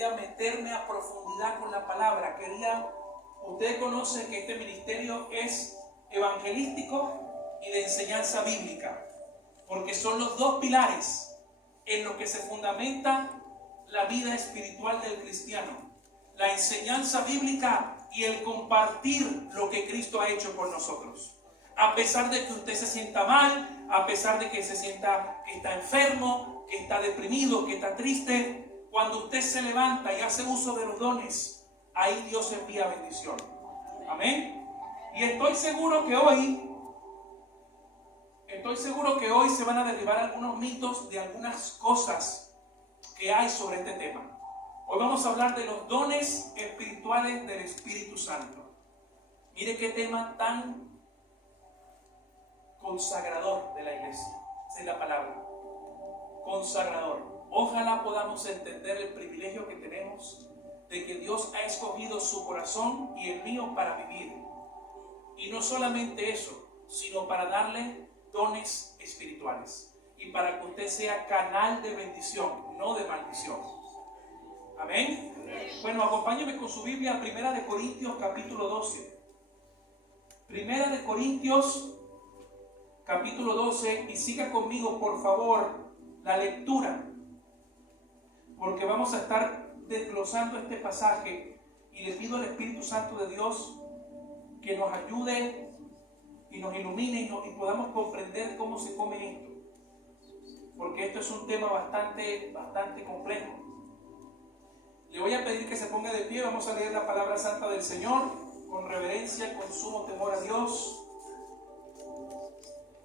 quería meterme a profundidad con la palabra. Ustedes conocen que este ministerio es evangelístico y de enseñanza bíblica, porque son los dos pilares en los que se fundamenta la vida espiritual del cristiano: la enseñanza bíblica y el compartir lo que Cristo ha hecho por nosotros. A pesar de que usted se sienta mal, a pesar de que se sienta que está enfermo, que está deprimido, que está triste, cuando usted se levanta y hace uso de los dones, ahí Dios envía bendición. Amén. Y estoy seguro que hoy se van a derribar algunos mitos de algunas cosas que hay sobre este tema. Hoy vamos a hablar de los dones espirituales del Espíritu Santo. Mire qué tema tan consagrador de la iglesia. Esa es la palabra. Consagrador. Ojalá podamos entender el privilegio que tenemos de que Dios ha escogido su corazón y el mío para vivir. Y no solamente eso, sino para darle dones espirituales. Y para que usted sea canal de bendición, no de maldición. Amén. Bueno, acompáñeme con su Biblia a 1 Corintios capítulo 12. 1 Corintios capítulo 12, y siga conmigo por favor la lectura, porque vamos a estar desglosando este pasaje y le pido al Espíritu Santo de Dios que nos ayude y nos ilumine y podamos comprender cómo se come esto, porque esto es un tema bastante complejo. Le voy a pedir que se ponga de pie. Vamos a leer la palabra santa del Señor con reverencia, con sumo temor a Dios,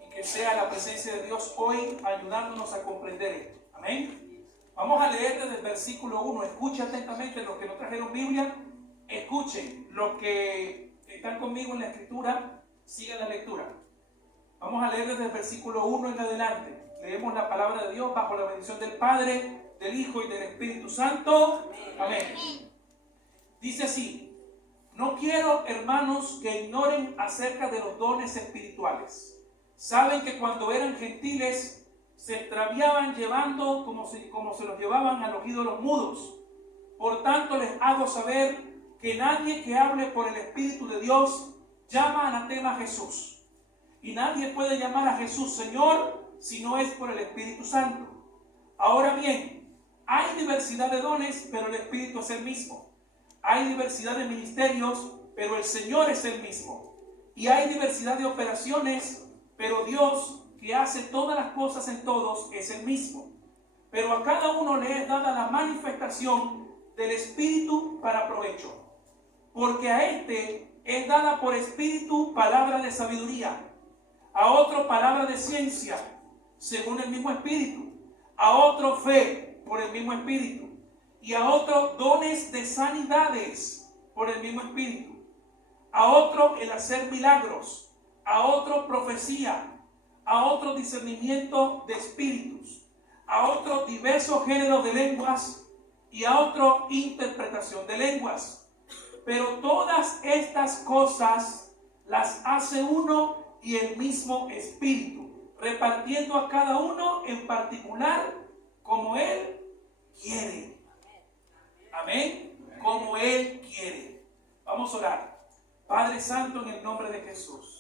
y que sea la presencia de Dios hoy ayudándonos a comprender esto. Amén. Vamos a leer desde el versículo 1. Escuchen atentamente los que no trajeron Biblia. Escuchen, los que están conmigo en la escritura, sigan la lectura. Vamos a leer desde el versículo 1 en adelante. Leemos la palabra de Dios bajo la bendición del Padre, del Hijo y del Espíritu Santo. Amén. Dice así: no quiero, hermanos, que ignoren acerca de los dones espirituales. Saben que cuando eran gentiles se extraviaban llevando como se los llevaban a los ídolos mudos. Por tanto les hago saber que nadie que hable por el Espíritu de Dios llama anatema a Jesús. Y nadie puede llamar a Jesús Señor si no es por el Espíritu Santo. Ahora bien, hay diversidad de dones, pero el Espíritu es el mismo. Hay diversidad de ministerios, pero el Señor es el mismo. Y hay diversidad de operaciones, pero Dios, que hace todas las cosas en todos, es el mismo. Pero a cada uno le es dada la manifestación del Espíritu para provecho. Porque a este es dada por Espíritu palabra de sabiduría, a otro palabra de ciencia, según el mismo Espíritu, a otro fe, por el mismo Espíritu, y a otro dones de sanidades, por el mismo Espíritu, a otro el hacer milagros, a otro profecía, a otro discernimiento de espíritus, a otro diversos géneros de lenguas y a otro interpretación de lenguas. Pero todas estas cosas las hace uno y el mismo Espíritu, repartiendo a cada uno en particular como Él quiere. Amén. Como Él quiere. Vamos a orar. Padre Santo, en el nombre de Jesús,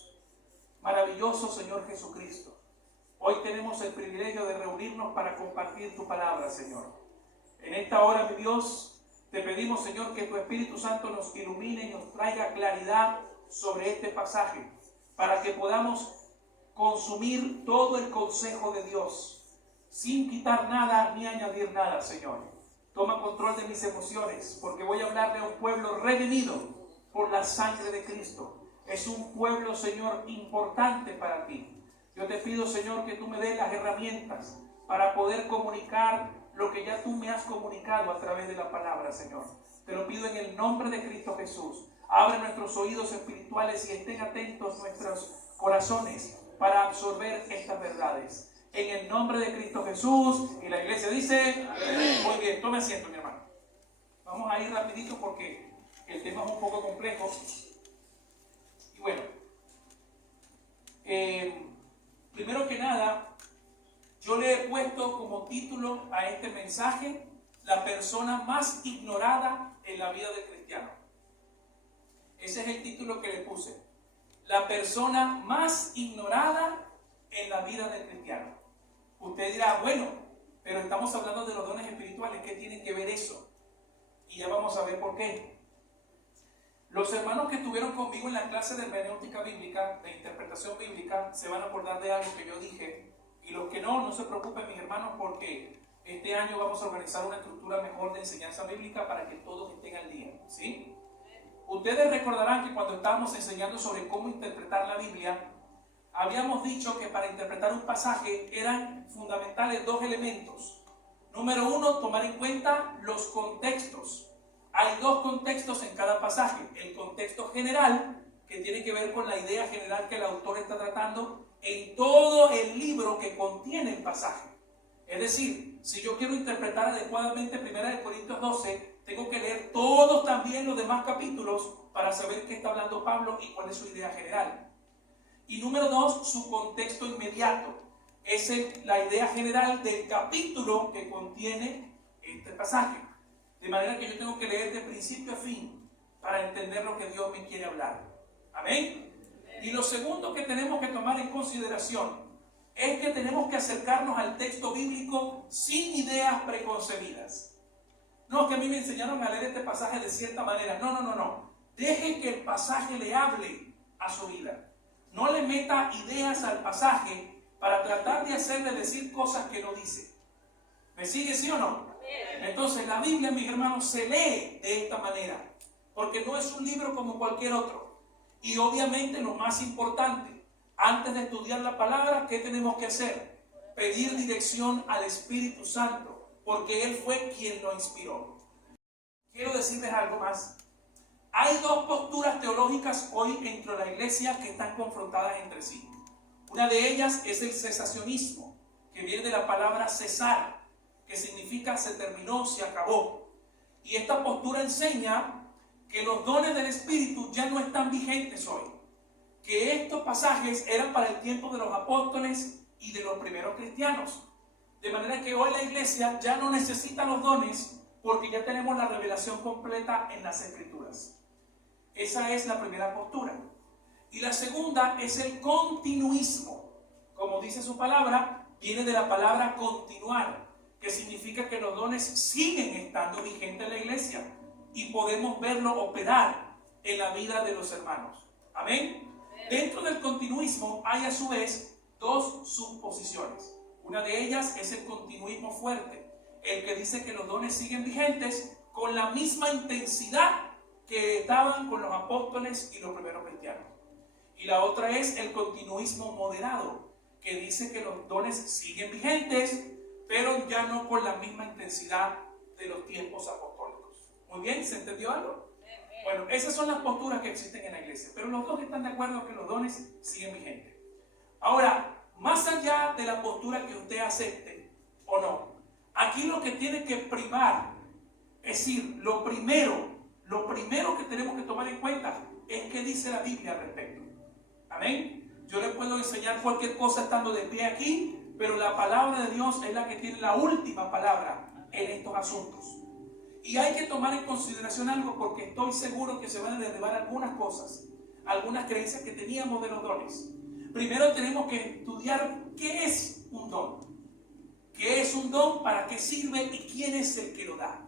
maravilloso Señor Jesucristo, hoy tenemos el privilegio de reunirnos para compartir tu palabra, Señor. En esta hora, mi Dios, te pedimos, Señor, que tu Espíritu Santo nos ilumine y nos traiga claridad sobre este pasaje, para que podamos consumir todo el consejo de Dios, sin quitar nada ni añadir nada, Señor. Toma control de mis emociones, porque voy a hablar de un pueblo redimido por la sangre de Cristo. Es un pueblo, Señor, importante para ti. Yo te pido, Señor, que tú me des las herramientas para poder comunicar lo que ya tú me has comunicado a través de la palabra, Señor. Te lo pido en el nombre de Cristo Jesús. Abre nuestros oídos espirituales y estén atentos nuestros corazones para absorber estas verdades. En el nombre de Cristo Jesús. Y la iglesia dice: amén. Muy bien, tome asiento, mi hermano. Vamos a ir rapidito porque el tema es un poco complejo. Y bueno, primero que nada, yo le he puesto como título a este mensaje: la persona más ignorada en la vida del cristiano. Ese es el título que le puse. La persona más ignorada en la vida del cristiano. Usted dirá, bueno, pero estamos hablando de los dones espirituales. ¿Qué tiene que ver eso? Y ya vamos a ver por qué. Los hermanos que estuvieron conmigo en la clase de hermenéutica bíblica, de interpretación bíblica, se van a acordar de algo que yo dije. Y los que no se preocupen, mis hermanos, porque este año vamos a organizar una estructura mejor de enseñanza bíblica para que todos estén al día, ¿sí? Ustedes recordarán que cuando estábamos enseñando sobre cómo interpretar la Biblia, habíamos dicho que para interpretar un pasaje eran fundamentales dos elementos. Número uno, tomar en cuenta los contextos. Hay dos contextos en cada pasaje. El contexto general, que tiene que ver con la idea general que el autor está tratando en todo el libro que contiene el pasaje. Es decir, si yo quiero interpretar adecuadamente 1 Corintios 12, tengo que leer todos también los demás capítulos para saber qué está hablando Pablo y cuál es su idea general. Y número dos, su contexto inmediato. Es la idea general del capítulo que contiene este pasaje. De manera que yo tengo que leer de principio a fin para entender lo que Dios me quiere hablar. ¿Amén? Y lo segundo que tenemos que tomar en consideración es que tenemos que acercarnos al texto bíblico sin ideas preconcebidas. No, es que a mí me enseñaron a leer este pasaje de cierta manera. No. Deje que el pasaje le hable a su vida. No le meta ideas al pasaje para tratar de hacerle decir cosas que no dice. ¿Me sigue, sí o no? Entonces la Biblia, mis hermanos, se lee de esta manera, porque no es un libro como cualquier otro. Y obviamente lo más importante, antes de estudiar la palabra, ¿qué tenemos que hacer? Pedir dirección al Espíritu Santo, porque Él fue quien lo inspiró. Quiero decirles algo más. Hay dos posturas teológicas hoy dentro de la iglesia que están confrontadas entre sí. Una de ellas es el cesacionismo, que viene de la palabra cesar, que significa se terminó, se acabó. Y esta postura enseña que los dones del Espíritu ya no están vigentes hoy. Que estos pasajes eran para el tiempo de los apóstoles y de los primeros cristianos. De manera que hoy la iglesia ya no necesita los dones porque ya tenemos la revelación completa en las Escrituras. Esa es la primera postura. Y la segunda es el continuismo. Como dice su palabra, viene de la palabra continuar, que significa que los dones siguen estando vigentes en la iglesia y podemos verlo operar en la vida de los hermanos. Amén. Dentro del continuismo hay a su vez dos subposiciones. Una de ellas es el continuismo fuerte, el que dice que los dones siguen vigentes con la misma intensidad que estaban con los apóstoles y los primeros cristianos. Y la otra es el continuismo moderado, que dice que los dones siguen vigentes, pero ya no con la misma intensidad de los tiempos apostólicos. Muy bien, ¿se entendió algo? Bueno, esas son las posturas que existen en la iglesia, pero los dos están de acuerdo que los dones siguen vigentes. Ahora, más allá de la postura que usted acepte o no, aquí lo que tiene que primar, es decir, lo primero que tenemos que tomar en cuenta es qué dice la Biblia al respecto. Amén. Yo le puedo enseñar cualquier cosa estando de pie aquí, pero la palabra de Dios es la que tiene la última palabra en estos asuntos. Y hay que tomar en consideración algo, porque estoy seguro que se van a derribar algunas cosas, algunas creencias que teníamos de los dones. Primero tenemos que estudiar qué es un don. ¿Qué es un don? ¿Para qué sirve? ¿Y quién es el que lo da?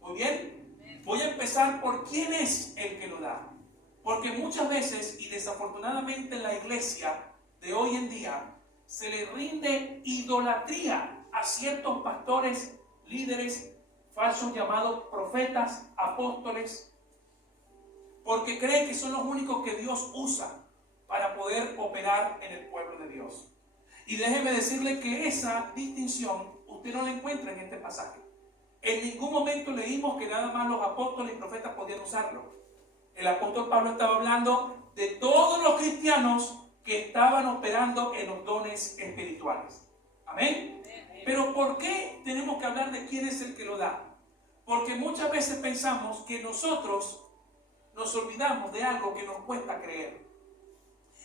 Muy bien. Voy a empezar por quién es el que lo da. Porque muchas veces, y desafortunadamente en la iglesia de hoy en día, se le rinde idolatría a ciertos pastores, líderes, falsos llamados profetas, apóstoles, porque creen que son los únicos que Dios usa para poder operar en el pueblo de Dios. Y déjeme decirle que esa distinción usted no la encuentra en este pasaje. En ningún momento leímos que nada más los apóstoles y profetas podían usarlo. El apóstol Pablo estaba hablando de todos los cristianos que estaban operando en los dones espirituales. Amén. Pero ¿por qué tenemos que hablar de quién es el que lo da? Porque muchas veces pensamos que nosotros nos olvidamos de algo que nos cuesta creer.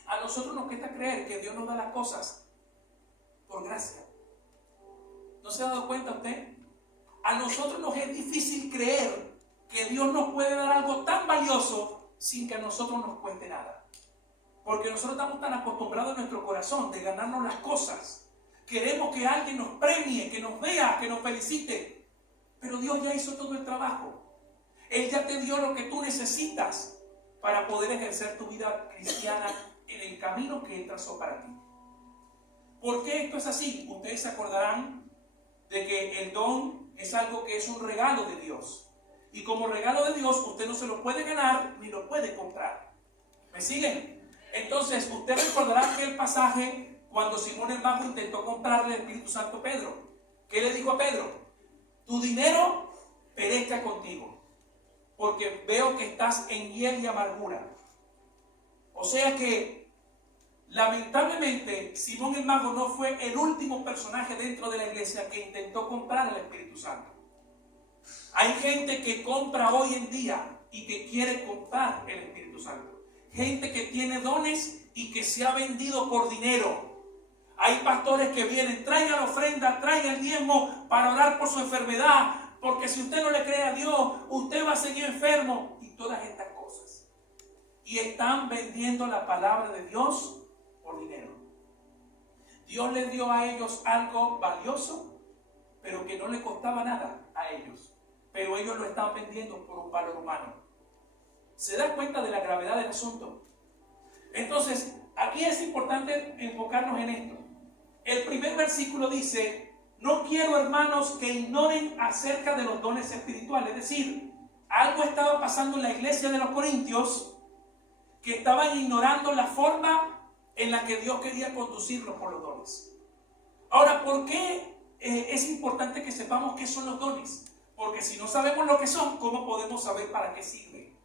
A nosotros nos cuesta creer que Dios nos da las cosas por gracia. ¿No se ha dado cuenta usted? a nosotros nos es difícil creer que Dios nos puede dar algo tan valioso sin que a nosotros nos cueste nada. Porque nosotros estamos tan acostumbrados en nuestro corazón de ganarnos las cosas. Queremos que alguien nos premie, que nos vea, que nos felicite. Pero Dios ya hizo todo el trabajo. Él ya te dio lo que tú necesitas para poder ejercer tu vida cristiana en el camino que Él trazó para ti. ¿Por qué esto es así? Ustedes se acordarán de que el don es algo que es un regalo de Dios. Y como regalo de Dios, usted no se lo puede ganar ni lo puede comprar. ¿Me siguen? Entonces, usted recordará aquel pasaje cuando Simón el Mago intentó comprarle el Espíritu Santo a Pedro. ¿Qué le dijo a Pedro? Tu dinero perezca contigo, porque veo que estás en hiel y amargura. O sea que, lamentablemente, Simón el Mago no fue el último personaje dentro de la iglesia que intentó comprar el Espíritu Santo. Hay gente que compra hoy en día y que quiere comprar el Espíritu Santo. Gente que tiene dones y que se ha vendido por dinero. Hay pastores que vienen, traigan la ofrenda, traigan el diezmo para orar por su enfermedad, porque si usted no le cree a Dios, usted va a seguir enfermo, y todas estas cosas. Y están vendiendo la palabra de Dios por dinero. Dios les dio a ellos algo valioso, pero que no le costaba nada a ellos. Pero ellos lo están vendiendo por un valor humano. ¿Se da cuenta de la gravedad del asunto? Entonces, aquí es importante enfocarnos en esto. El primer versículo dice: no quiero, hermanos, que ignoren acerca de los dones espirituales. Es decir, algo estaba pasando en la iglesia de los Corintios, que estaban ignorando la forma en la que Dios quería conducirlos por los dones. Ahora, ¿por qué es importante que sepamos qué son los dones? Porque si no sabemos lo que son, ¿cómo podemos saber para qué sirven?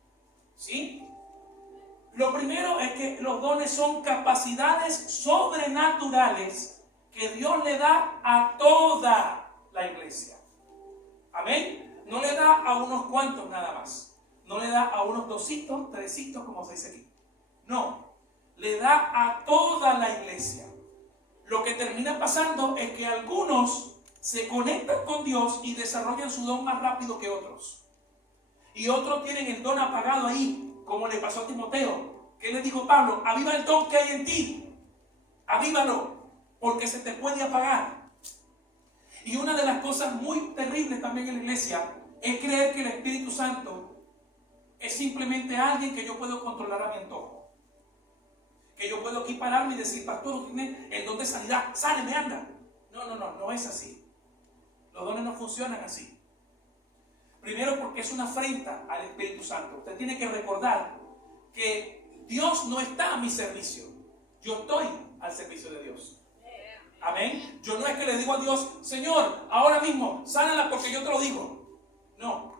¿Sí? Lo primero es que los dones son capacidades sobrenaturales que Dios le da a toda la iglesia. Amén. No le da a unos cuantos nada más. No le da a unos 200, 300, como se dice aquí. No, le da a toda la iglesia. Lo que termina pasando es que algunos se conectan con Dios y desarrollan su don más rápido que otros. Y otros tienen el don apagado ahí, como le pasó a Timoteo. ¿Qué le dijo Pablo? Aviva el don que hay en ti. Avívalo, porque se te puede apagar. Y una de las cosas muy terribles también en la iglesia es creer que el Espíritu Santo es simplemente alguien que yo puedo controlar a mi antojo. Que yo puedo equipararme y decir, pastor, tiene el don de sanidad, sáleme, anda. No es así. Los dones no funcionan así. Primero, porque es una afrenta al Espíritu Santo. Usted tiene que recordar que Dios no está a mi servicio. Yo estoy al servicio de Dios. Amén. Yo no es que le digo a Dios, Señor, ahora mismo, sánala porque yo te lo digo. No.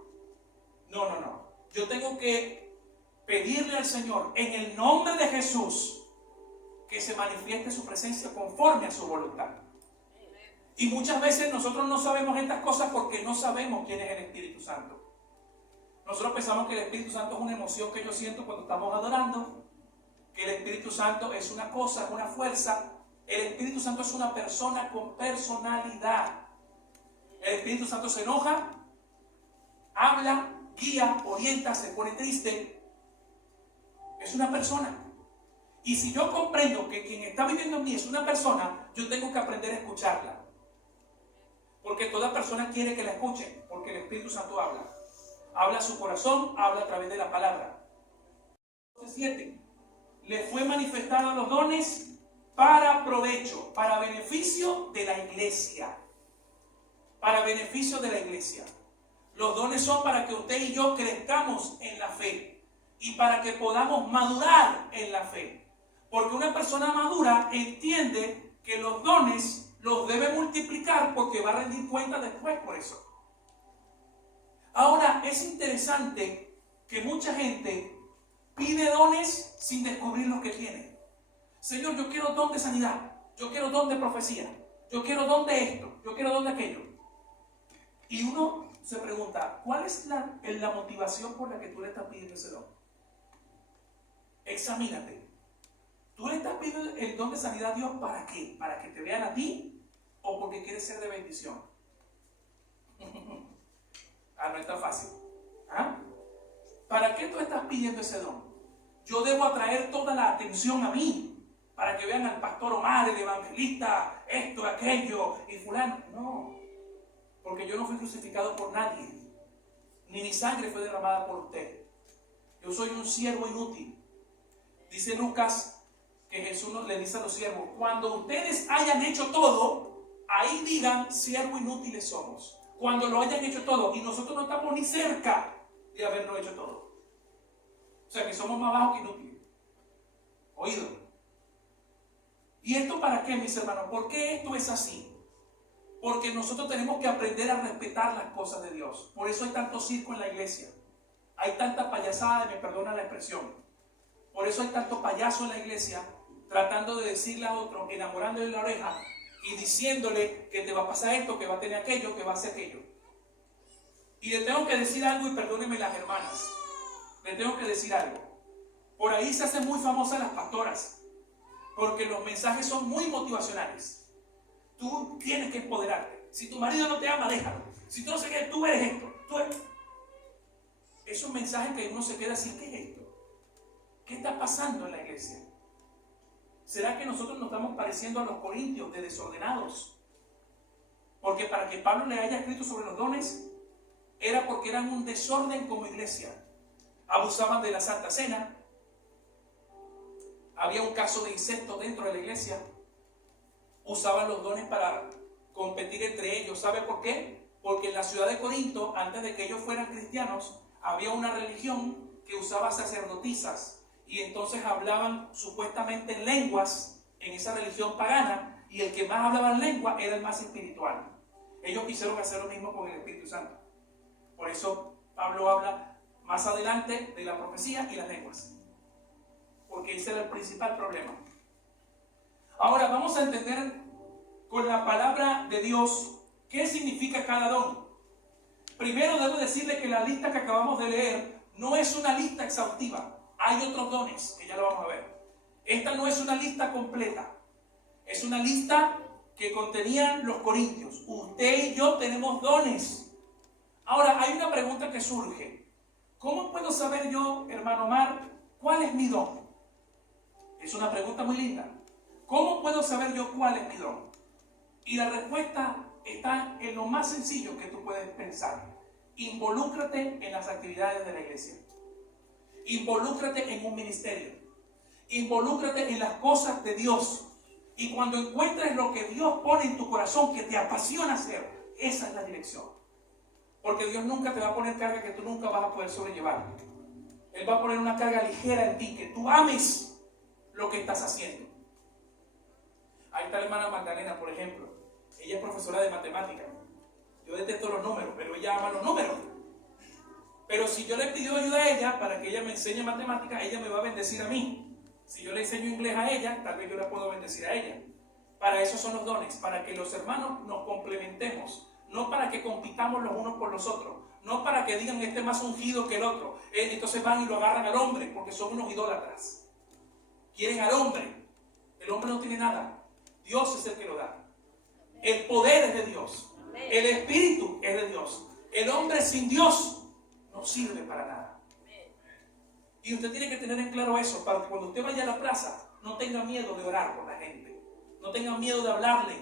Yo tengo que pedirle al Señor, en el nombre de Jesús, que se manifieste su presencia conforme a su voluntad. Y muchas veces nosotros no sabemos estas cosas porque no sabemos quién es el Espíritu Santo. Nosotros pensamos que el Espíritu Santo es una emoción que yo siento cuando estamos adorando, que el Espíritu Santo es una cosa, es una fuerza. El Espíritu Santo es una persona con personalidad. El Espíritu Santo se enoja, habla, guía, orienta, se pone triste. Es una persona. Y si yo comprendo que quien está viviendo en mí es una persona, yo tengo que aprender a escucharla. Porque toda persona quiere que la escuchen, porque el Espíritu Santo habla. Habla a su corazón, habla a través de la palabra. 7. Le fue manifestado los dones para provecho, para beneficio de la iglesia. Para beneficio de la iglesia. Los dones son para que usted y yo crezcamos en la fe y para que podamos madurar en la fe. Porque una persona madura entiende que los dones los debe multiplicar porque va a rendir cuenta después por eso. Ahora, es interesante que mucha gente pide dones sin descubrir los que tiene. Señor, yo quiero don de sanidad, yo quiero don de profecía, yo quiero don de esto, yo quiero don de aquello. Y uno se pregunta, ¿cuál es la motivación por la que tú le estás pidiendo ese don? Examínate. ¿Tú le estás pidiendo el don de sanidad a Dios para qué? ¿Para que te vean a ti o porque quieres ser de bendición? No es tan fácil. ¿Ah? ¿Para qué tú estás pidiendo ese don? Yo debo atraer toda la atención a mí, para que vean al pastor Omar, el evangelista, esto, aquello, y fulano. No, porque yo no fui crucificado por nadie, ni mi sangre fue derramada por usted. Yo soy un siervo inútil. Dice Lucas que Jesús le dice a los siervos: cuando ustedes hayan hecho todo, ahí digan, siervo inútiles somos. Cuando lo hayan hecho todo, y nosotros no estamos ni cerca de haberlo hecho todo. O sea que somos más bajos que inútiles. Oído. ¿Y esto para qué, mis hermanos? ¿Por qué esto es así? Porque nosotros tenemos que aprender a respetar las cosas de Dios. Por eso hay tanto circo en la iglesia. Hay tanta payasada, y me perdona la expresión. Por eso hay tanto payaso en la iglesia, tratando de decirle a otro, enamorándole la oreja y diciéndole que te va a pasar esto, que va a tener aquello, que va a hacer aquello. Y le tengo que decir algo, y perdónenme las hermanas, le tengo que decir algo. Por ahí se hacen muy famosas las pastoras, porque los mensajes son muy motivacionales. Tú tienes que empoderarte. Si tu marido no te ama, déjalo. Si tú no sé qué, tú eres esto. Es un mensaje que uno se queda así: ¿qué es esto? ¿Qué está pasando en la iglesia? ¿Será que nosotros nos estamos pareciendo a los corintios, de desordenados? Porque para que Pablo le haya escrito sobre los dones, era porque eran un desorden como iglesia. Abusaban de la Santa Cena. Había un caso de incesto dentro de la iglesia. Usaban los dones para competir entre ellos. ¿Sabe por qué? Porque en la ciudad de Corinto, antes de que ellos fueran cristianos, había una religión que usaba sacerdotisas, y entonces hablaban supuestamente en lenguas en esa religión pagana, y el que más hablaba en lengua era el más espiritual. Ellos quisieron hacer lo mismo con el Espíritu Santo. Por eso Pablo habla más adelante de la profecía y las lenguas, porque ese era el principal problema. Ahora vamos a entender con la palabra de Dios qué significa cada don. Primero debo decirle que la lista que acabamos de leer no es una lista exhaustiva. Hay otros dones que ya lo vamos a ver. Esta no es una lista completa. Es una lista que contenían los corintios. Usted y yo tenemos dones. Ahora hay una pregunta que surge. ¿Cómo puedo saber yo, hermano Omar, cuál es mi don? Es una pregunta muy linda. ¿Cómo puedo saber yo cuál es mi don? Y la respuesta está en lo más sencillo que tú puedes pensar. Involúcrate en las actividades de la iglesia. Involúcrate en un ministerio. Involúcrate en las cosas de Dios. Y cuando encuentres lo que Dios pone en tu corazón, que te apasiona hacer, esa es la dirección. Porque Dios nunca te va a poner carga que tú nunca vas a poder sobrellevar. Él va a poner una carga ligera en ti, que tú ames lo que estás haciendo. Ahí está la hermana Magdalena, por ejemplo. Ella es profesora de matemáticas. Yo detesto los números, pero ella ama los números. Pero si yo le pido ayuda a ella para que ella me enseñe matemáticas, ella me va a bendecir a mí. Si yo le enseño inglés a ella, tal vez yo la puedo bendecir a ella. Para eso son los dones, para que los hermanos nos complementemos. No para que compitamos los unos por los otros. No para que digan este es más ungido que el otro. Entonces van y lo agarran al hombre, porque son unos idólatras. Quieren al hombre. El hombre no tiene nada. Dios es el que lo da. El poder es de Dios. El espíritu es de Dios. El hombre sin Dios no sirve para nada. Y usted tiene que tener en claro eso, para que cuando usted vaya a la plaza no tenga miedo de orar por la gente. No tenga miedo de hablarle,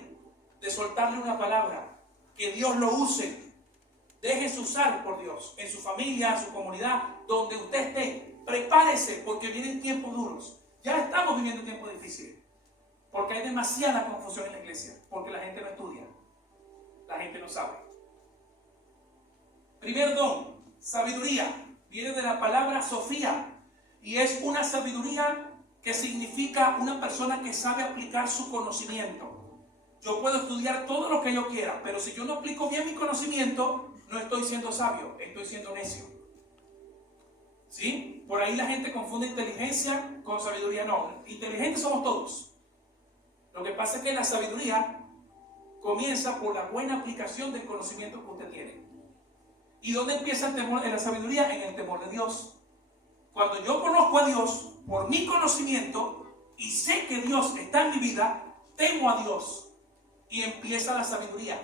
de soltarle una palabra. Que Dios lo use. Déjese usar por Dios, en su familia, en su comunidad, donde usted esté. Prepárese, porque vienen tiempos duros. Ya estamos viviendo tiempos difíciles. Porque hay demasiada confusión en la iglesia. Porque la gente no estudia. La gente no sabe. Primer don, sabiduría. Viene de la palabra Sofía. Y es una sabiduría que significa una persona que sabe aplicar su conocimiento. Yo puedo estudiar todo lo que yo quiera, pero si yo no aplico bien mi conocimiento, no estoy siendo sabio, estoy siendo necio. ¿Sí? Por ahí la gente confunde inteligencia con sabiduría. No, inteligentes somos todos. Lo que pasa es que la sabiduría comienza por la buena aplicación del conocimiento que usted tiene. ¿Y dónde empieza el temor de la sabiduría? En el temor de Dios. Cuando yo conozco a Dios por mi conocimiento y sé que Dios está en mi vida, temo a Dios y empieza la sabiduría.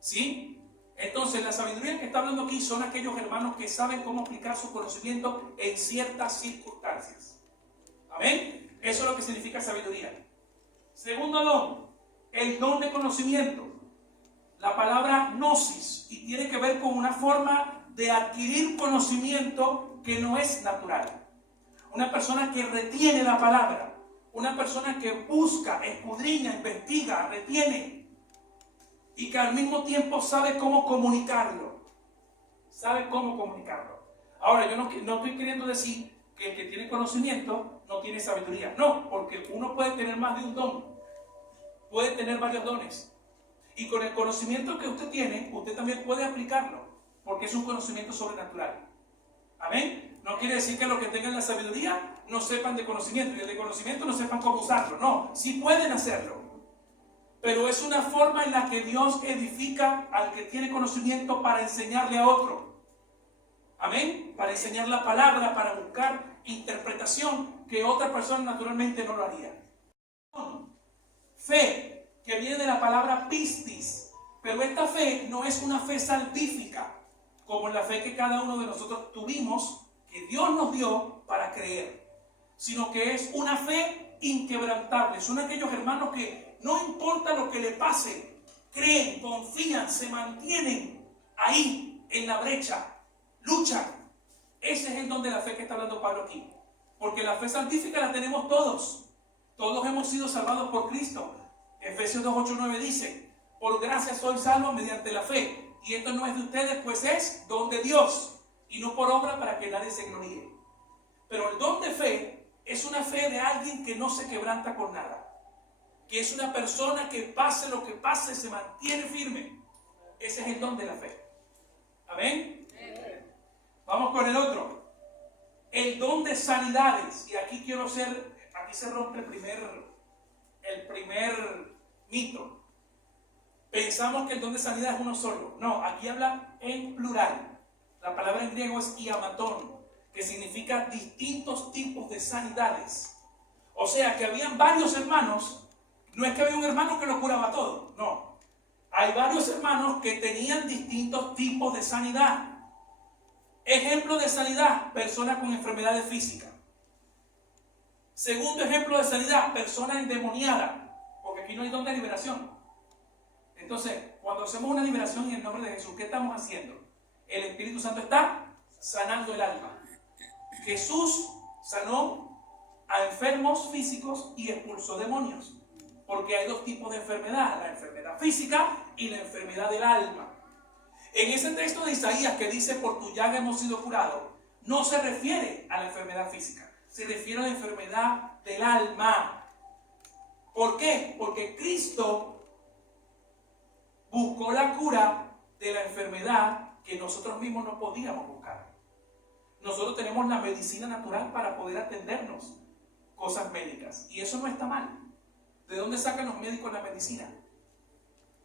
¿Sí? Entonces, la sabiduría que está hablando aquí son aquellos hermanos que saben cómo aplicar su conocimiento en ciertas circunstancias. Amén. Eso es lo que significa sabiduría. Segundo don, el don de conocimiento. La palabra gnosis, y tiene que ver con una forma de adquirir conocimiento que no es natural. Una persona que retiene la palabra, una persona que busca, escudriña, investiga, retiene, y que al mismo tiempo sabe cómo comunicarlo. Sabe cómo comunicarlo. Ahora, yo no estoy queriendo decir que el que tiene conocimiento no tiene sabiduría. No, porque uno puede tener más de un don. Puede tener varios dones. Y con el conocimiento que usted tiene, usted también puede aplicarlo, porque es un conocimiento sobrenatural. Amén. No quiere decir que los que tengan la sabiduría no sepan de conocimiento, y el de conocimiento no sepan cómo usarlo. No, sí pueden hacerlo. Pero es una forma en la que Dios edifica al que tiene conocimiento para enseñarle a otro. Amén. Para enseñar la palabra, para buscar interpretación que otra persona naturalmente no lo haría. Fe, que viene de la palabra pistis. Pero esta fe no es una fe salvífica, como la fe que cada uno de nosotros tuvimos, que Dios nos dio para creer. Sino que es una fe inquebrantable. Son aquellos hermanos que no importa lo que le pase, creen, confían, se mantienen ahí en la brecha, luchan. Ese es el don de la fe que está hablando Pablo aquí. Porque la fe salvífica la tenemos todos. Todos hemos sido salvados por Cristo. Efesios 2:8-9 dice: por gracia sois salvos mediante la fe. Y esto no es de ustedes, pues es don de Dios. Y no por obra para que nadie se gloríe. Pero el don de fe es una fe de alguien que no se quebranta con nada. Que es una persona que pase lo que pase, se mantiene firme. Ese es el don de la fe. Amén. Vamos con el otro. El don de sanidades. Y aquí se rompe el primer mito. Pensamos que el don de sanidad es uno solo. No, aquí habla en plural. La palabra en griego es iamatón, que significa distintos tipos de sanidades. O sea que habían varios hermanos. No es que había un hermano que lo curaba todo, no. Hay varios hermanos que tenían distintos tipos de sanidad. Ejemplo de sanidad, personas con enfermedades físicas. Segundo ejemplo de sanidad, persona endemoniada, porque aquí no hay don de liberación. Entonces, cuando hacemos una liberación en el nombre de Jesús, ¿qué estamos haciendo? El Espíritu Santo está sanando el alma. Jesús sanó a enfermos físicos y expulsó demonios. Porque hay dos tipos de enfermedad, la enfermedad física y la enfermedad del alma. En ese texto de Isaías que dice: por tu llaga hemos sido curados, no se refiere a la enfermedad física, se refiere a la enfermedad del alma. ¿Por qué? Porque Cristo buscó la cura de la enfermedad que nosotros mismos no podíamos buscar. Nosotros tenemos la medicina natural para poder atendernos cosas médicas, y eso no está mal. ¿De dónde sacan los médicos la medicina?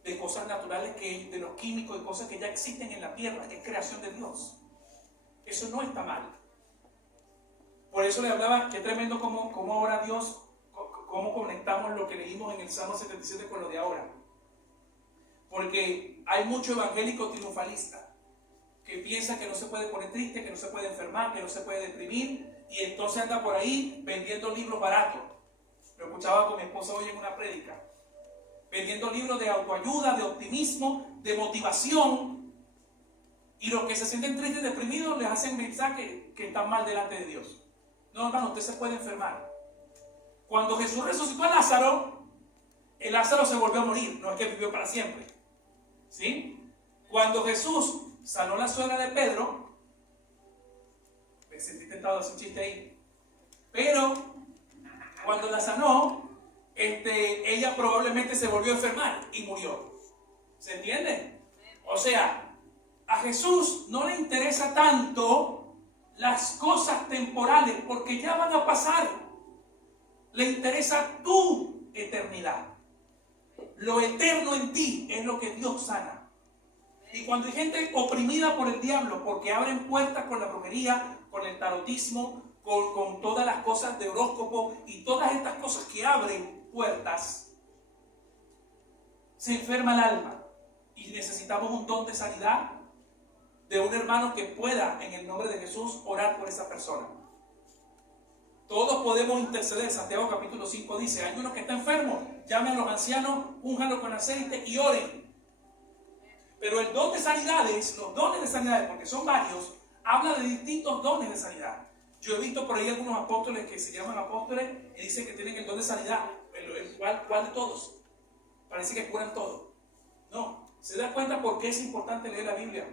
De cosas naturales, de los químicos y cosas que ya existen en la tierra, que es creación de Dios. Eso no está mal. Por eso le hablaba, qué tremendo cómo ahora Dios, cómo conectamos lo que leímos en el Salmo 77 con lo de ahora. Porque hay mucho evangélico triunfalista que piensa que no se puede poner triste, que no se puede enfermar, que no se puede deprimir, y entonces anda por ahí vendiendo libros baratos. Lo escuchaba con mi esposa hoy en una prédica. Vendiendo libros de autoayuda, de optimismo, de motivación. Y los que se sienten tristes y deprimidos les hacen pensar que están mal delante de Dios. No, hermano, usted se puede enfermar. Cuando Jesús resucitó a Lázaro, el Lázaro se volvió a morir. No es que vivió para siempre. ¿Sí? Cuando Jesús sanó la suegra de Pedro, me sentí tentado de hacer un chiste ahí. Pero cuando la sanó, ella probablemente se volvió a enfermar y murió. ¿Se entiende? O sea, a Jesús no le interesa tanto las cosas temporales, porque ya van a pasar. Le interesa tu eternidad. Lo eterno en ti es lo que Dios sana. Y cuando hay gente oprimida por el diablo, porque abren puertas con la brujería, con el tarotismo, con todas las cosas de horóscopo y todas estas cosas que abren puertas, se enferma el alma. Y necesitamos un don de sanidad de un hermano que pueda, en el nombre de Jesús, orar por esa persona. Todos podemos interceder. Santiago capítulo 5 dice, hay uno que está enfermo, llamen a los ancianos, únjanlo con aceite y oren. Pero el don de sanidades, los dones de sanidades, porque son varios, habla de distintos dones de sanidad. Yo he visto por ahí algunos apóstoles que se llaman apóstoles y dicen que tienen el don de sanidad. ¿Cuál de todos? Parece que curan todo. No, se da cuenta por qué es importante leer la Biblia.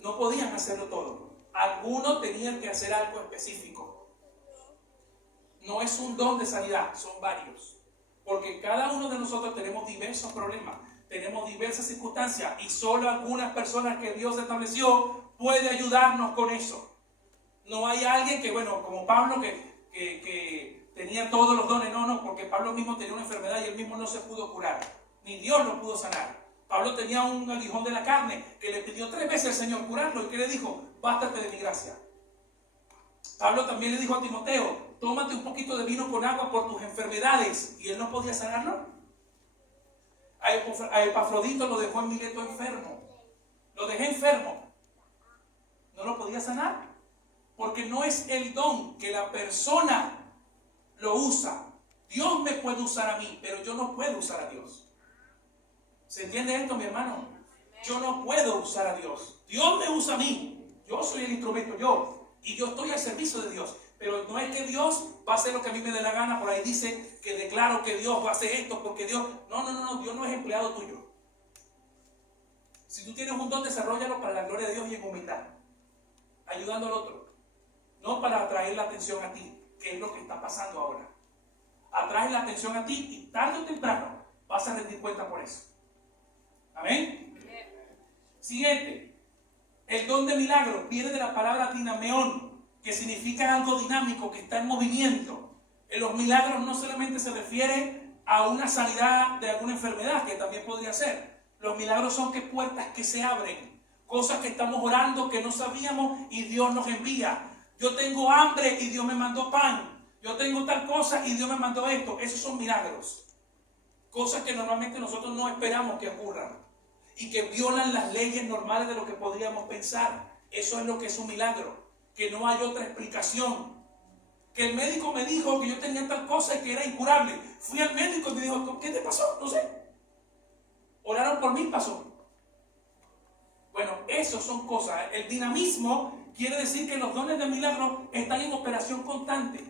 No podían hacerlo todo. Algunos tenían que hacer algo específico. No es un don de sanidad, son varios. Porque cada uno de nosotros tenemos diversos problemas, tenemos diversas circunstancias y solo algunas personas que Dios estableció puede ayudarnos con eso. No hay alguien que, bueno, como Pablo que tenía todos los dones, no, porque Pablo mismo tenía una enfermedad y él mismo no se pudo curar, ni Dios lo pudo sanar. Pablo tenía un aguijón de la carne que le pidió 3 veces al Señor curarlo y que le dijo, bástate de mi gracia. Pablo también le dijo a Timoteo, tómate un poquito de vino con agua por tus enfermedades, y él no podía sanarlo. A Epafrodito lo dejó en Mileto enfermo, lo dejé enfermo, no lo podía sanar, porque no es el don que la persona lo usa. Dios me puede usar a mí, pero yo no puedo usar a Dios. ¿Se entiende esto, mi hermano? Yo no puedo usar a Dios. Dios me usa a mí. Yo soy el instrumento, y yo estoy al servicio de Dios. Pero no es que Dios va a hacer lo que a mí me dé la gana. Por ahí dice que declaro que Dios va a hacer esto porque Dios... No, Dios no es empleado tuyo. Si tú tienes un don, desarróllalo para la gloria de Dios y en humildad, ayudando al otro. No para atraer la atención a ti, que es lo que está pasando ahora. Atraes la atención a ti y tarde o temprano vas a rendir cuenta por eso. Amén. Siguiente. El don de milagro viene de la palabra dinameón, que significa algo dinámico, que está en movimiento. En los milagros no solamente se refiere a una sanidad de alguna enfermedad, que también podría ser. Los milagros son que puertas que se abren, cosas que estamos orando que no sabíamos y Dios nos envía. Yo tengo hambre y Dios me mandó pan. Yo tengo tal cosa y Dios me mandó esto. Esos son milagros. Cosas que normalmente nosotros no esperamos que ocurran y que violan las leyes normales de lo que podríamos pensar. Eso es lo que es un milagro, que no hay otra explicación. Que el médico me dijo que yo tenía tal cosa y que era incurable. Fui al médico y me dijo, ¿qué te pasó? No sé. Oraron por mí, pasó. Bueno, eso son cosas. El dinamismo quiere decir que los dones de milagro están en operación constante.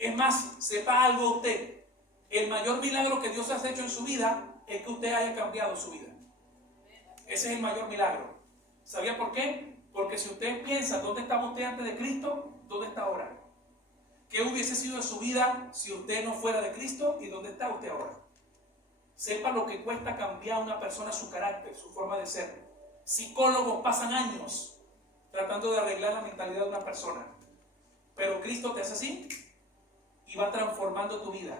Es más, sepa algo usted. El mayor milagro que Dios ha hecho en su vida es que usted haya cambiado su vida. Ese es el mayor milagro. ¿Sabía por qué? Porque si usted piensa dónde estaba usted antes de Cristo, ¿dónde está ahora? ¿Qué hubiese sido de su vida si usted no fuera de Cristo y dónde está usted ahora? Sepa lo que cuesta cambiar a una persona su carácter, su forma de ser. Psicólogos pasan años tratando de arreglar la mentalidad de una persona. Pero Cristo te hace así y va transformando tu vida.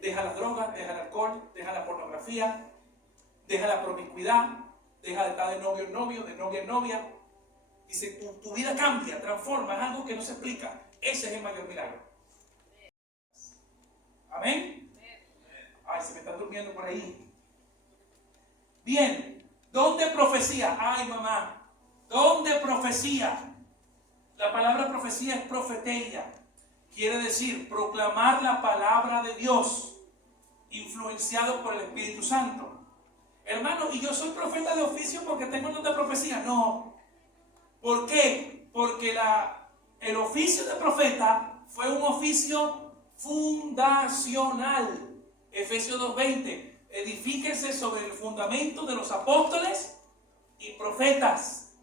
Deja las drogas, deja el alcohol, deja la pornografía, deja la promiscuidad, deja de estar de novio en novio, de novia en novia. Dice, tu vida cambia, transforma, es algo que no se explica. Ese es el mayor milagro. Amén. Ay, se me está durmiendo por ahí. Bien, don de profecía. Ay, mamá, don de profecía. La palabra profecía es profeteia. Quiere decir proclamar la palabra de Dios, influenciado por el Espíritu Santo. Hermano, ¿y yo soy profeta de oficio porque tengo el don de profecía? No. ¿Por qué? Porque el oficio de profeta fue un oficio fundacional. Efesios 2:20. Edifíquense sobre el fundamento de los apóstoles y profetas.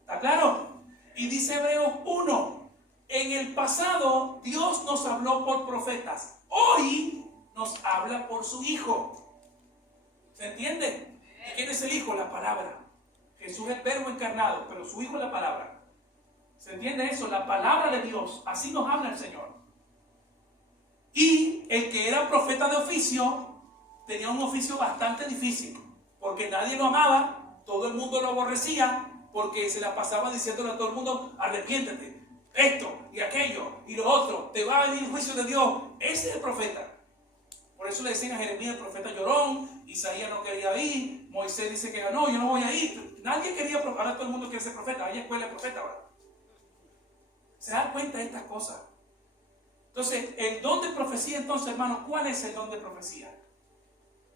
¿Está claro? Y dice Hebreos 1. En el pasado Dios nos habló por profetas. Hoy nos habla por su Hijo. ¿Se entiende? ¿Y quién es el Hijo? La palabra. Jesús es el verbo encarnado, pero su Hijo es la palabra. ¿Se entiende eso? La palabra de Dios. Así nos habla el Señor. Y el que era profeta de oficio tenía un oficio bastante difícil, porque nadie lo amaba, todo el mundo lo aborrecía, porque se la pasaba diciéndole a todo el mundo, arrepiéntete, esto y aquello y lo otro, te va a venir el juicio de Dios. Ese es el profeta. Por eso le decían a Jeremías, el profeta llorón. Isaías no quería ir. Moisés dice que no, yo no voy a ir. Nadie quería, ahora todo el mundo quiere ser profeta. Hay escuela de profeta ahora. ¿Se dan cuenta de estas cosas? Entonces, el don de profecía, entonces, hermanos, ¿cuál es el don de profecía?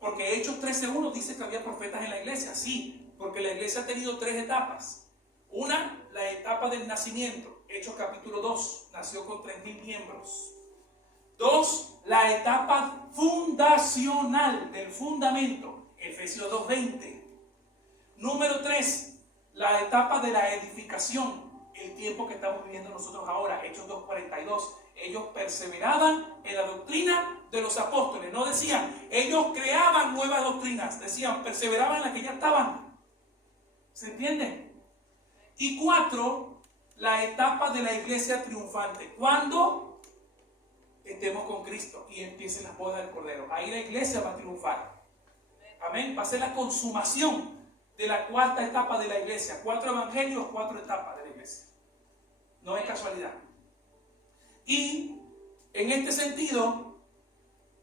Porque Hechos 13:1 dice que había profetas en la iglesia. Sí, porque la iglesia ha tenido 3 etapas. Una, la etapa del nacimiento. Hechos capítulo 2, nació con 3,000 miembros. 2, la etapa fundacional, del fundamento. Efesios 2:20. Número 3, la etapa de la edificación. El tiempo que estamos viviendo nosotros ahora, Hechos 2:42. Ellos perseveraban en la doctrina de los apóstoles. No decían, ellos creaban nuevas doctrinas. Decían, perseveraban en las que ya estaban. ¿Se entiende? Y 4, la etapa de la iglesia triunfante. Cuando estemos con Cristo y empiecen las bodas del Cordero. Ahí la iglesia va a triunfar. Amén. Va a ser la consumación de la 4ª etapa de la iglesia. 4 evangelios, 4 etapas de la iglesia. No es casualidad. Y en este sentido,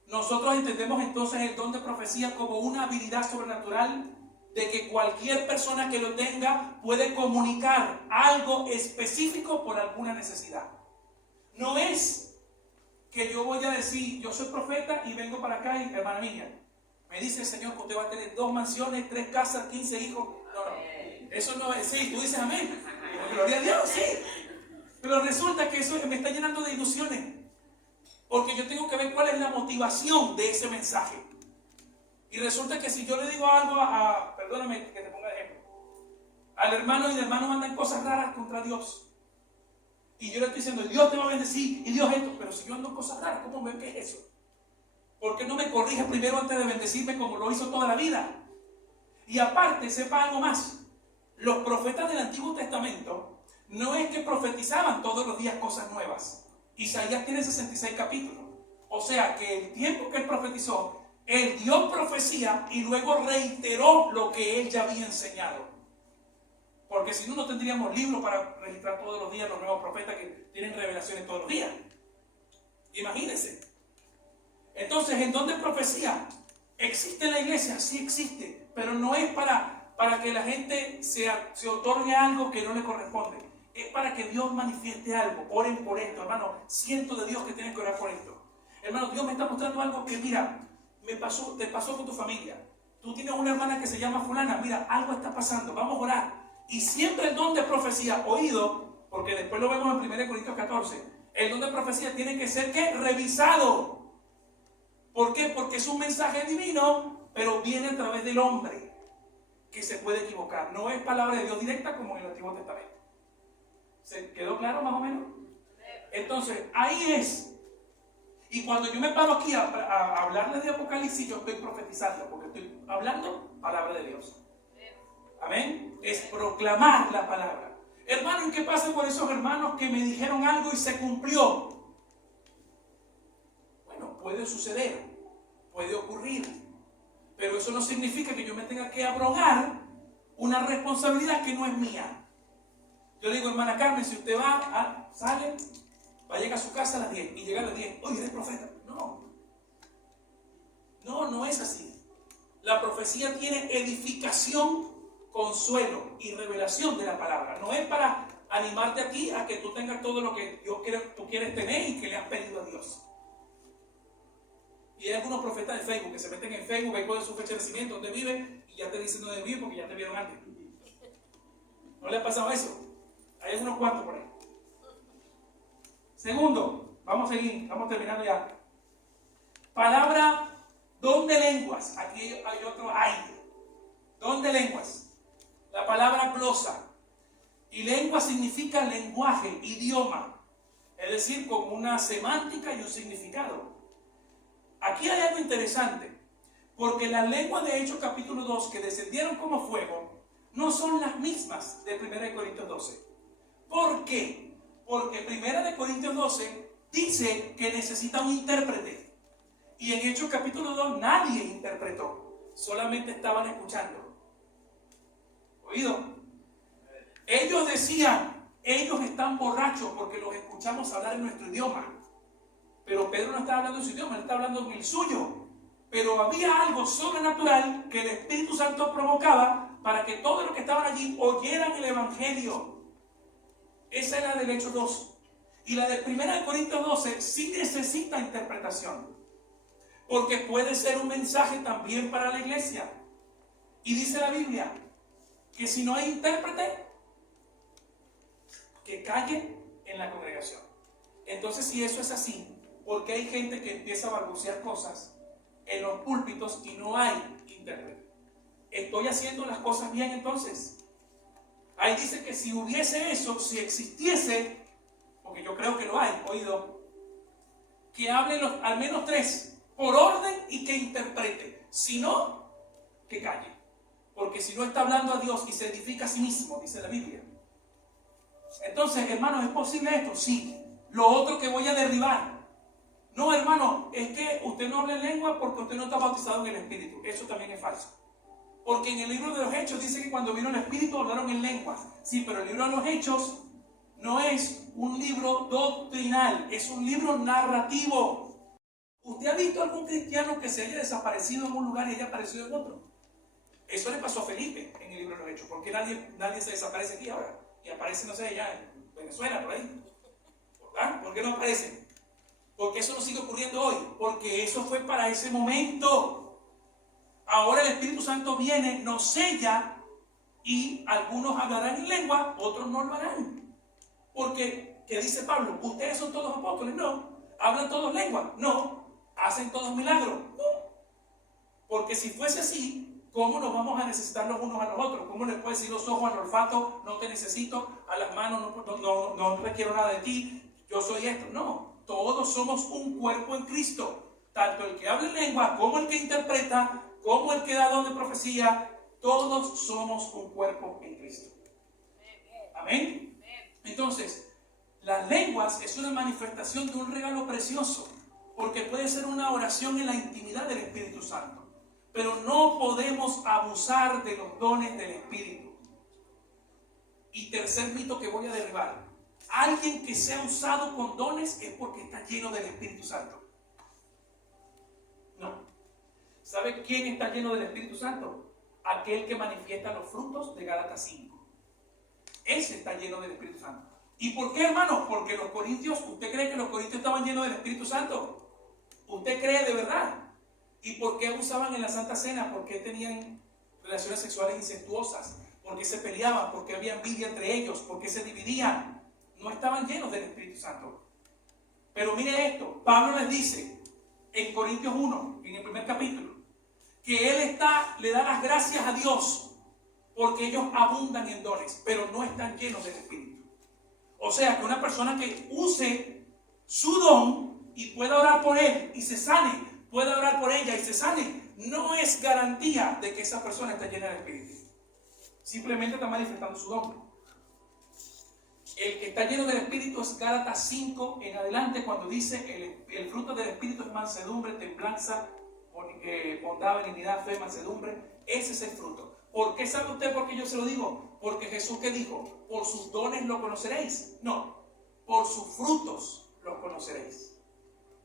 nosotros entendemos entonces el don de profecía como una habilidad sobrenatural de que cualquier persona que lo tenga puede comunicar algo específico por alguna necesidad. No es que yo voy a decir, yo soy profeta y vengo para acá y hermana mía, me dice el Señor que usted va a tener 2 mansiones, 3 casas, 15 hijos. No. Eso no es, sí, tú dices amén. Gloria a Dios, sí. Pero resulta que eso me está llenando de ilusiones. Porque yo tengo que ver cuál es la motivación de ese mensaje. Y resulta que si yo le digo algo perdóname que te ponga de ejemplo, al hermano y el hermano andan cosas raras contra Dios. Y yo le estoy diciendo, Dios te va a bendecir y Dios esto. Pero si yo ando en cosas raras, ¿cómo me ve eso? ¿Por qué no me corrige primero antes de bendecirme como lo hizo toda la vida? Y aparte, sepa algo más. Los profetas del Antiguo Testamento no es que profetizaban todos los días cosas nuevas. Isaías tiene 66 capítulos. O sea que el tiempo que él profetizó, él dio profecía y luego reiteró lo que él ya había enseñado. Porque si no, no tendríamos libros para registrar todos los días los nuevos profetas que tienen revelaciones todos los días. Imagínense. Entonces, ¿en dónde profecía? ¿Existe en la iglesia? Sí existe. Pero no es para que la gente se otorgue algo que no le corresponde. Es para que Dios manifieste algo. Oren por esto, hermano. Siento de Dios que tienes que orar por esto. Hermano, Dios me está mostrando algo que, mira, te pasó con tu familia. Tú tienes una hermana que se llama fulana. Mira, algo está pasando. Vamos a orar. Y siempre el don de profecía, oído, porque después lo vemos en 1 Corintios 14. El don de profecía tiene que ser, ¿qué? Revisado. ¿Por qué? Porque es un mensaje divino, pero viene a través del hombre, que se puede equivocar. No es palabra de Dios directa como en el Antiguo Testamento. ¿Se quedó claro más o menos? Entonces, ahí es. Y cuando yo me paro aquí a hablarles de Apocalipsis, yo estoy profetizando, porque estoy hablando palabra de Dios. Amén. Es proclamar la palabra. Hermano, ¿y qué pasa con esos hermanos que me dijeron algo y se cumplió? Bueno, puede suceder, puede ocurrir, pero eso no significa que yo me tenga que abrogar una responsabilidad que no es mía. Yo le digo, hermana Carmen, si usted sale, va a llegar a su casa a las 10 y llega a las 10, oye, eres profeta. No es así. La profecía tiene edificación, consuelo y revelación de la palabra. No es para animarte aquí a que tú tengas todo lo que tú quieres tener y que le has pedido a Dios. Y hay algunos profetas de Facebook que se meten en Facebook, ahí ponen su fecha de nacimiento, dónde vive, y ya te dicen dónde vive porque ya te vieron antes. ¿No le ha pasado eso? Hay unos cuantos por ahí. Segundo, vamos a seguir, estamos terminando ya. Palabra, don de lenguas. Aquí hay otro aire. Don de lenguas. La palabra glosa. Y lengua significa lenguaje, idioma. Es decir, con una semántica y un significado. Aquí hay algo interesante. Porque las lenguas de Hechos capítulo 2 que descendieron como fuego no son las mismas de 1 Corintios 12. ¿Por qué? Porque 1 Corintios 12 dice que necesita un intérprete. Y en Hechos capítulo 2 nadie interpretó. Solamente estaban escuchando. ¿Oído? Ellos decían, ellos están borrachos porque los escuchamos hablar en nuestro idioma. Pero Pedro no está hablando en su idioma, él está hablando en el suyo. pero había algo sobrenatural que el Espíritu Santo provocaba para que todos los que estaban allí oyeran el Evangelio. Esa es la del Hechos 2. Y la de 1 Corintios 12 sí necesita interpretación, porque puede ser un mensaje también para la iglesia. Y dice la Biblia que si no hay intérprete, que calle en la congregación. Entonces, si eso es así, porque hay gente que empieza a balbucear cosas en los púlpitos y no hay intérprete, ¿estoy haciendo las cosas bien entonces? Ahí dice que si hubiese eso, si existiese, porque yo creo que lo hay, oído, que hablen al menos 3 por orden y que interprete. Si no, que calle. Porque si no está hablando a Dios y se edifica a sí mismo, dice la Biblia. Entonces, hermanos, ¿es posible esto? Sí. Lo otro que voy a derribar. No, hermano, es que usted no habla en lengua porque usted no está bautizado en el Espíritu. Eso también es falso. Porque en el libro de los Hechos dice que cuando vino el Espíritu hablaron en lenguas. Sí, pero el libro de los Hechos no es un libro doctrinal, es un libro narrativo. ¿Usted ha visto algún cristiano que se haya desaparecido en un lugar y haya aparecido en otro? Eso le pasó a Felipe en el libro de los Hechos. ¿Por qué nadie se desaparece aquí ahora? Y aparece, no sé, allá en Venezuela, por ahí. ¿Verdad? ¿Por qué no aparece? Porque eso no sigue ocurriendo hoy. Porque eso fue para ese momento. Ahora el Espíritu Santo viene, nos sella y algunos hablarán en lengua, otros no lo harán. Porque, ¿qué dice Pablo? ¿Ustedes son todos apóstoles? No. ¿Hablan todos lengua? No. ¿Hacen todos milagros? No. Porque si fuese así, ¿cómo nos vamos a necesitar los unos a los otros? ¿Cómo les puede decir los ojos al olfato, no te necesito, a las manos, no requiero nada de ti, yo soy esto? No. Todos somos un cuerpo en Cristo. Tanto el que habla en lengua, como el que interpreta, como el que da don de profecía, todos somos un cuerpo en Cristo. Amén. Entonces, las lenguas es una manifestación de un regalo precioso, porque puede ser una oración en la intimidad del Espíritu Santo, pero no podemos abusar de los dones del Espíritu. Y tercer mito que voy a derribar: alguien que sea usado con dones es porque está lleno del Espíritu Santo. No. ¿Sabe quién está lleno del Espíritu Santo? Aquel que manifiesta los frutos de Gálatas 5. Ese está lleno del Espíritu Santo. ¿Y por qué, hermano? Porque los corintios, ¿usted cree que los corintios estaban llenos del Espíritu Santo? ¿Usted cree de verdad? ¿Y por qué abusaban en la Santa Cena? ¿Por qué tenían relaciones sexuales incestuosas? ¿Por qué se peleaban? ¿Por qué había envidia entre ellos? ¿Por qué se dividían? No estaban llenos del Espíritu Santo. Pero mire esto, Pablo les dice en Corintios 1, en el primer capítulo, que él le da las gracias a Dios porque ellos abundan en dones, pero no están llenos del Espíritu. O sea, que una persona que use su don y pueda orar por él y se sane, pueda orar por ella y se sane, no es garantía de que esa persona está llena del Espíritu. Simplemente está manifestando su don. El que está lleno del Espíritu es Gálatas 5 en adelante, cuando dice el fruto del Espíritu es mansedumbre, templanza, bondad, benignidad, fe, mansedumbre. Ese es el fruto. ¿Por qué sabe usted por qué yo se lo digo? Porque Jesús, ¿qué dijo? Por sus dones lo conoceréis. No, por sus frutos los conoceréis.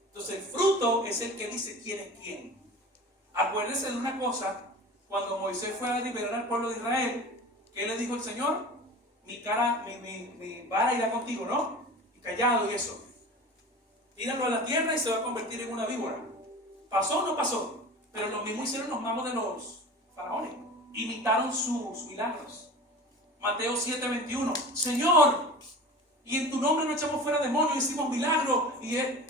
Entonces el fruto es el que dice quién es quién. Acuérdense de una cosa, cuando Moisés fue a liberar al pueblo de Israel, ¿qué le dijo el Señor? Mi vara irá contigo, ¿no? Y callado y eso. Tíralo a la tierra y se va a convertir en una víbora. ¿Pasó o no pasó? Pero lo mismo hicieron los magos de los faraones. Imitaron sus milagros. Mateo 7:21. Señor, y en tu nombre no echamos fuera demonios, hicimos milagros. Y él,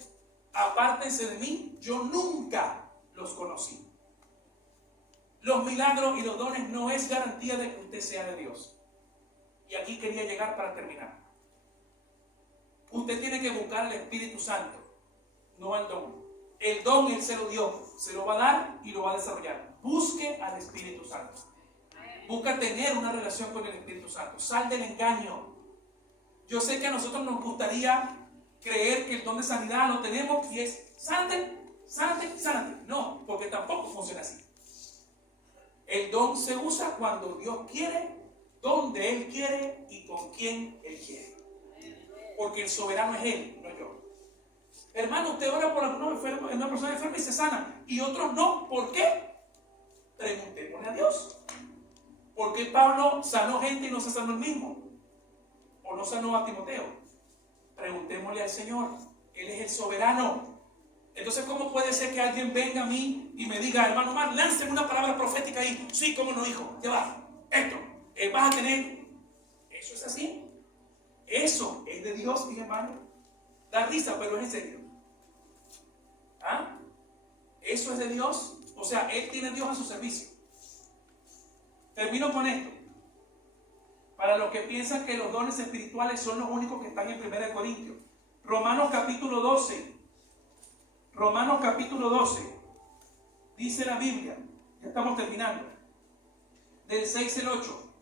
apártense de mí, yo nunca los conocí. Los milagros y los dones no es garantía de que usted sea de Dios. Y aquí quería llegar para terminar. Usted tiene que buscar al Espíritu Santo, no al don. El don Él se lo dio, se lo va a dar y lo va a desarrollar. Busque al Espíritu Santo. Busca tener una relación con el Espíritu Santo. Sal del engaño. Yo sé que a nosotros nos gustaría creer que el don de sanidad lo tenemos y es sánate, sánate, sánate. No, porque tampoco funciona así. El don se usa cuando Dios quiere, donde Él quiere y con quien Él quiere. Porque el soberano es Él, no yo. Hermano, usted ora por una persona enferma y se sana, y otros no. ¿Por qué? Preguntémosle a Dios. ¿Por qué Pablo sanó gente y no se sanó él mismo? ¿O no sanó a Timoteo? Preguntémosle al Señor. Él es el soberano. Entonces, ¿cómo puede ser que alguien venga a mí y me diga, hermano Omar, lánceme una palabra profética ahí? Sí, cómo no, hijo, ya va. Esto, vas a tener. ¿Eso es así? Eso es de Dios, mi hermano. Da risa, pero es en serio. ¿Ah? Eso es de Dios. O sea, Él tiene a Dios a su servicio. Termino con esto. Para los que piensan que los dones espirituales son los únicos que están en 1 Corintios. Romanos capítulo 12. Romanos capítulo 12. Dice la Biblia. Ya estamos terminando. Del 6 al 8.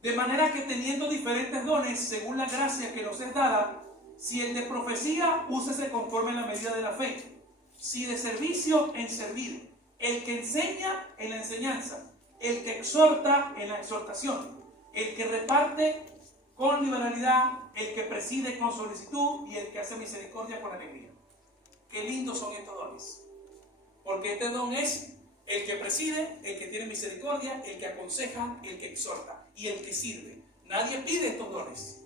De manera que teniendo diferentes dones, según la gracia que nos es dada, si el de profecía, úsese conforme a la medida de la fe. Si de servicio, en servir. El que enseña, en la enseñanza. El que exhorta, en la exhortación. El que reparte, con liberalidad. El que preside, con solicitud. Y el que hace misericordia, con alegría. Qué lindos son estos dones. Porque este don es el que preside, el que tiene misericordia, el que aconseja, el que exhorta y el que sirve. Nadie pide estos dones.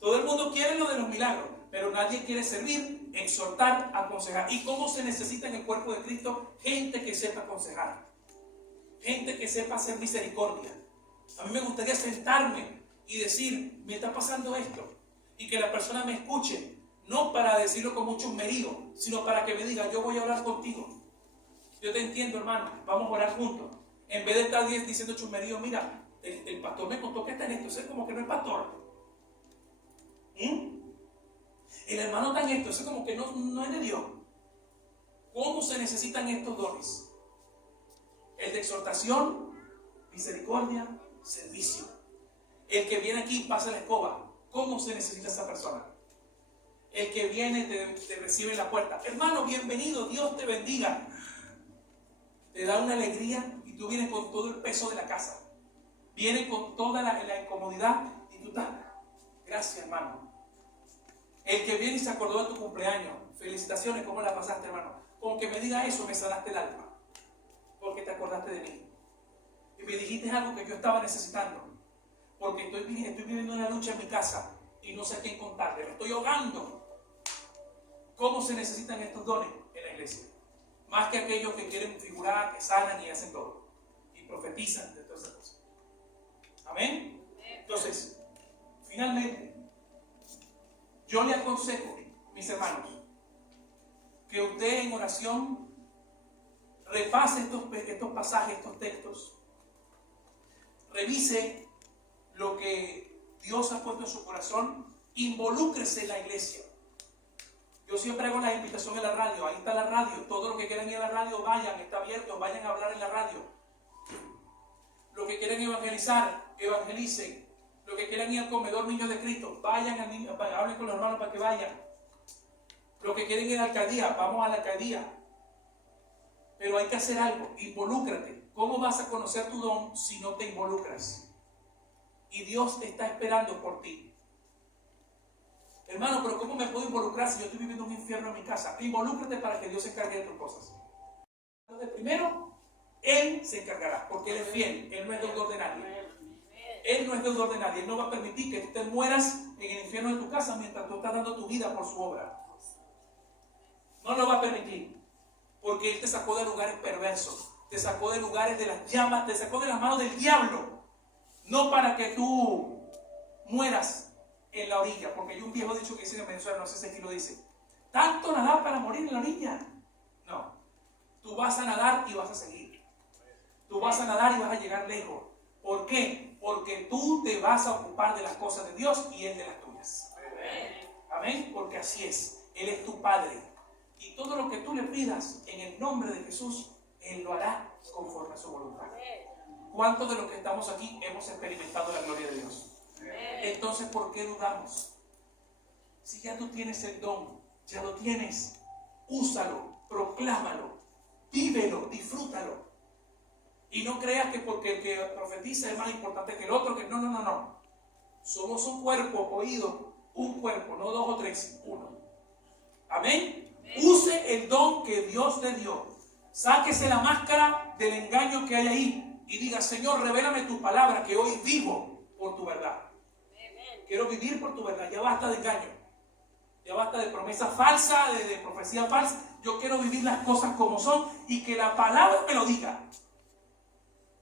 Todo el mundo quiere lo de los milagros, pero nadie quiere servir, exhortar, aconsejar. ¿Y cómo se necesita en el cuerpo de Cristo? Gente que sepa aconsejar, gente que sepa hacer misericordia. A mí me gustaría sentarme y decir, me está pasando esto, y que la persona me escuche, no para decirlo con mucho esmerío, sino para que me diga, yo voy a orar contigo. Yo te entiendo, hermano, vamos a orar juntos. En vez de estar diciendo chusmerío, mira, el pastor me contó que está en esto, ese como que no es pastor. El hermano está en esto, ese como que no es de Dios. ¿Cómo se necesitan estos dones? El de exhortación, misericordia, servicio. El que viene aquí pasa la escoba. ¿Cómo se necesita esa persona? El que viene te recibe en la puerta. Hermano, bienvenido, Dios te bendiga. Te da una alegría y tú vienes con todo el peso de la casa. Vienes con toda la incomodidad y tú estás, gracias, hermano. El que viene y se acordó de tu cumpleaños, felicitaciones, ¿cómo la pasaste, hermano? Con que me diga eso me sanaste el alma, porque te acordaste de mí. Y me dijiste algo que yo estaba necesitando, porque estoy viviendo una lucha en mi casa y no sé a quién contarle, me estoy ahogando. ¿Cómo se necesitan estos dones en la iglesia? Más que aquellos que quieren figurar, que sanan y hacen todo. Y profetizan de todas esas cosas. ¿Amén? Entonces, finalmente, yo le aconsejo, mis hermanos, que usted en oración repase estos pasajes, estos textos. Revise lo que Dios ha puesto en su corazón. Involúcrese en la iglesia. Yo siempre hago la invitación en la radio, ahí está la radio, todo lo que quieran ir a la radio, vayan, está abierto, vayan a hablar en la radio. Lo que quieren evangelizar, evangelicen. Lo que quieran ir al comedor Niños de Cristo, vayan al niño, hablen con los hermanos para que vayan. Lo que quieren ir a la alcaldía, vamos a la alcaldía. Pero hay que hacer algo, involúcrate. ¿Cómo vas a conocer tu don si no te involucras? Y Dios te está esperando por ti. Hermano, pero ¿cómo me puedo involucrar si yo estoy viviendo un infierno en mi casa? Involúcrate para que Dios se encargue de tus cosas. Entonces, primero, Él se encargará, porque Él es fiel, Él no es deudor de nadie. Él no es deudor de nadie, Él no va a permitir que tú te mueras en el infierno de tu casa mientras tú estás dando tu vida por su obra. No lo va a permitir, porque Él te sacó de lugares perversos, te sacó de lugares de las llamas, te sacó de las manos del diablo, no para que tú mueras en la orilla, porque hay un viejo dicho que dice en Venezuela, no sé si aquí lo dice, ¿tanto nadar para morir en la orilla? No, tú vas a nadar y vas a seguir, tú vas a nadar y vas a llegar lejos. ¿Por qué? Porque tú te vas a ocupar de las cosas de Dios y Él de las tuyas. Amén, porque así es, Él es tu Padre y todo lo que tú le pidas en el nombre de Jesús, Él lo hará conforme a su voluntad. ¿Cuántos de los que estamos aquí hemos experimentado la gloria de Dios? Entonces, ¿por qué dudamos? Si ya tú tienes el don, ya lo tienes, úsalo, proclámalo, vívelo, disfrútalo. Y no creas que porque el que profetiza es más importante que el otro, que no. Somos un cuerpo, oído, un cuerpo, no dos o tres, uno. Amén. Use el don que Dios te dio. Sáquese la máscara del engaño que hay ahí y diga: Señor, revélame tu palabra, que hoy vivo por tu verdad. Quiero vivir por tu verdad. Ya basta de engaño. Ya basta de promesas falsas, de profecías falsas. Yo quiero vivir las cosas como son y que la palabra me lo diga.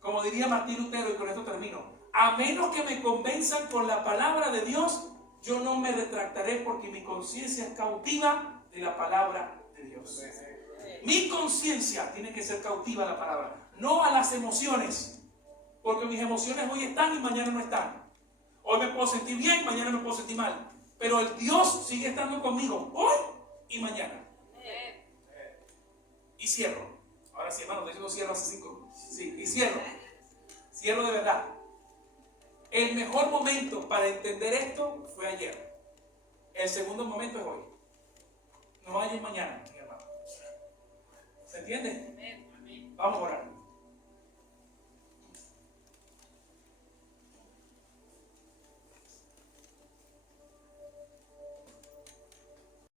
Como diría Martín Lutero, y con esto termino: a menos que me convenzan con la palabra de Dios, yo no me retractaré, porque mi conciencia es cautiva de la palabra de Dios. Mi conciencia tiene que ser cautiva a la palabra, no a las emociones, porque mis emociones hoy están y mañana no están. Hoy me puedo sentir bien, mañana me puedo sentir mal, pero el Dios sigue estando conmigo hoy y mañana. Y cierro. Ahora sí, hermano, de hecho no cierro hace 5. Sí, y cierro. Cierro de verdad. El mejor momento para entender esto fue ayer. El segundo momento es hoy. No hay un mañana, mi hermano. ¿Se entiende? Vamos a orar.